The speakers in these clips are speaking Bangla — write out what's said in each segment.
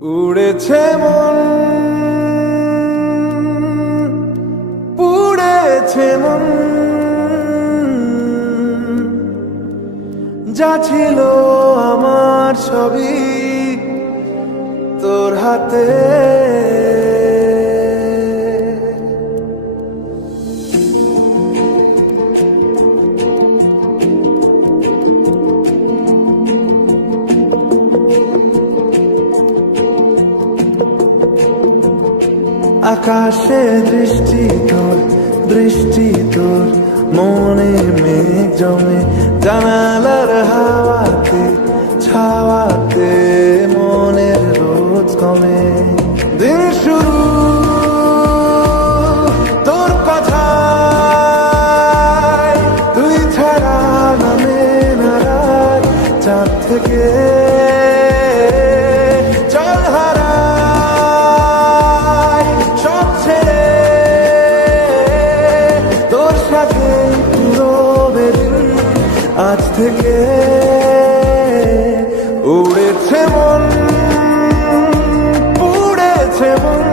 উড়েছে মন পুড়েছে মন। যা ছিল আমার ছবি তোর হাতে। আকাশে দৃষ্টি তোর দৃষ্টি তোর, মনে মেঘ জমে জানালার হাওয়াতে, ছাওয়াতে মনের রোজ কমে। দিন শুরু, তোর তুই ছাড়া চাঁদ থেকে আজ থেকে উড়েছে মন পুড়েছে মন।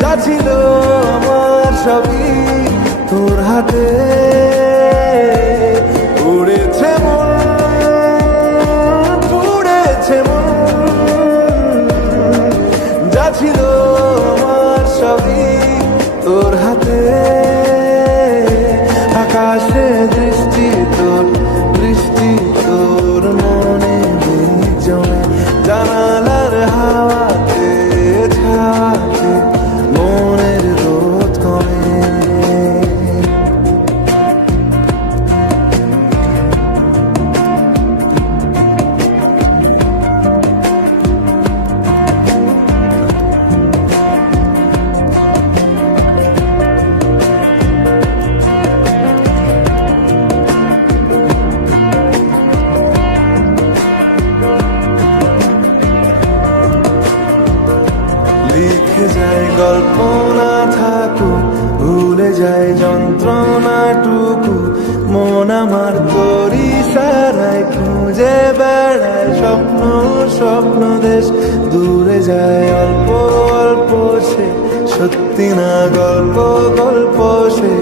যা আমার সবই তোর হাতে। উড়েছে মন তোর লিখে যায় গল্প না থাকুক, ভুলে যায় যন্ত্রণাটুকু। মন আমার তোরি সারায় খুঁজে বেড়ায়, স্বপ্ন স্বপ্ন দেশ। দূরে যায় অল্প অল্প সে, সত্যি না গল্প গল্প সে।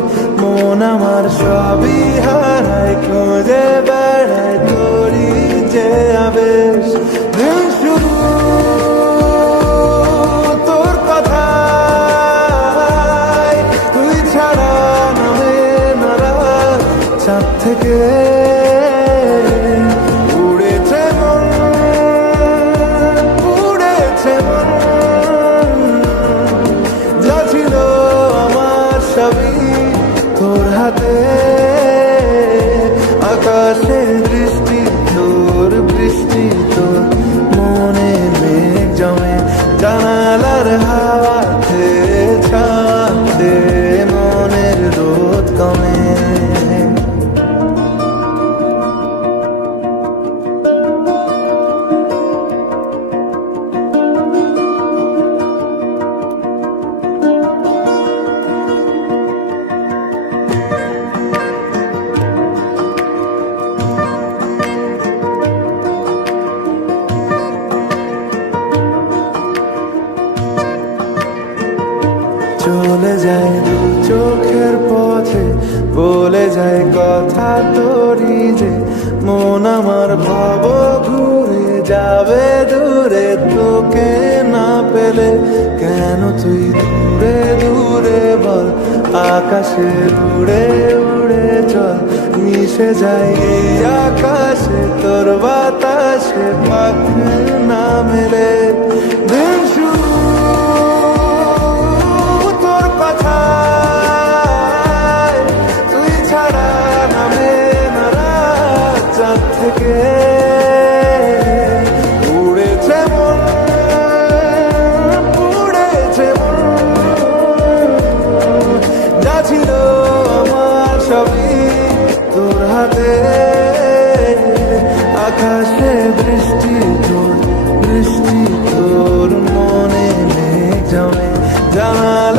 মন আমার সবই হারায়, খুঁজে বেড়ায়, তরি যে আবেশ চাঁদ থেকে যায় কথা তোরি যে, মন আমার ভাব ঘুরে যাবে দূরে। তোকে না পেলে কেন তুই দূরে দূরে বল? আকাশে উড়ে উড়ে চল, মিশে যাই আকাশে, তোর বাতাসে পাখি না মেলে। আকাশে বৃষ্টি তোর বৃষ্টি তোর মনে জমে জানা